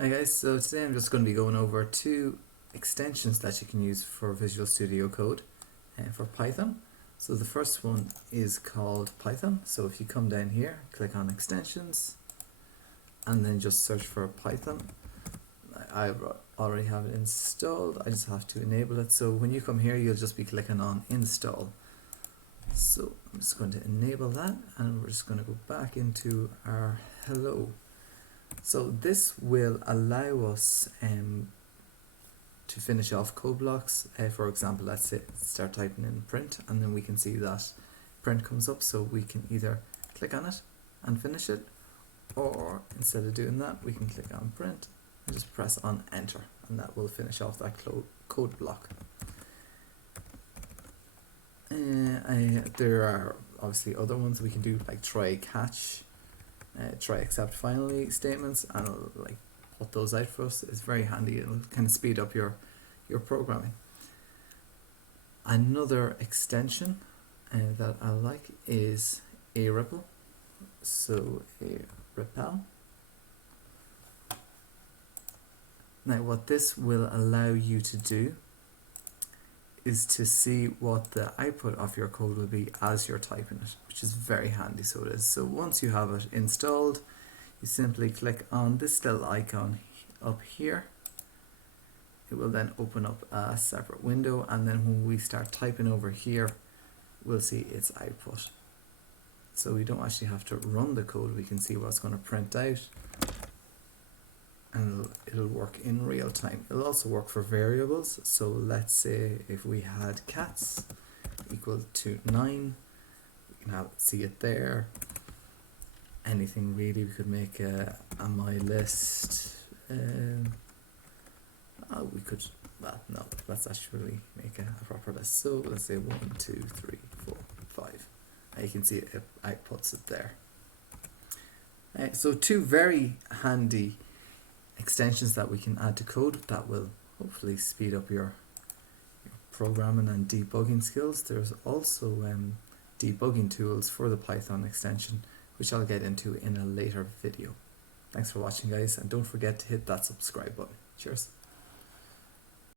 Hi guys, so today I'm just going to be going over two extensions that you can use for Visual Studio Code for Python. So the first one is called Python. So if you come down here, click on extensions and then just search for Python. I already have it installed, I just have to enable it. So when you come here, you'll just be clicking on install. So I'm just going to enable that and we're just going to go back into our hello. So this will allow us to finish off code blocks. For example, let's say start typing in print and then we can see that print comes up, so we can either click on it and finish it, or instead of doing that we can click on print and just press on enter and that will finish off that code block. There are obviously other ones we can do, like try catch, try except finally statements, and it'll like put those out for us. It's very handy. It'll kind of speed up your programming. Another extension that I like is Arepl. So Arepl. Now what this will allow you to do is to see what the output of your code will be as you're typing it, which is very handy. So it is. So once you have it installed, you simply click on this little icon up here. It will then open up a separate window, and then when we start typing over here, we'll see its output. So we don't actually have to run the code, we can see what's going to print out, and it'll work in real time. It'll also work for variables. So let's say if we had cats equal to 9, we can see it there. Anything really, we could make a my list. We could, well, no, let's actually make a proper list. So let's say 1, 2, 3, 4, 5. And you can see it outputs it there. So two very handy extensions that we can add to code that will hopefully speed up your programming and debugging skills. There's also debugging tools for the Python extension, which I'll get into in a later video. Thanks for watching guys, and don't forget to hit that subscribe button. Cheers.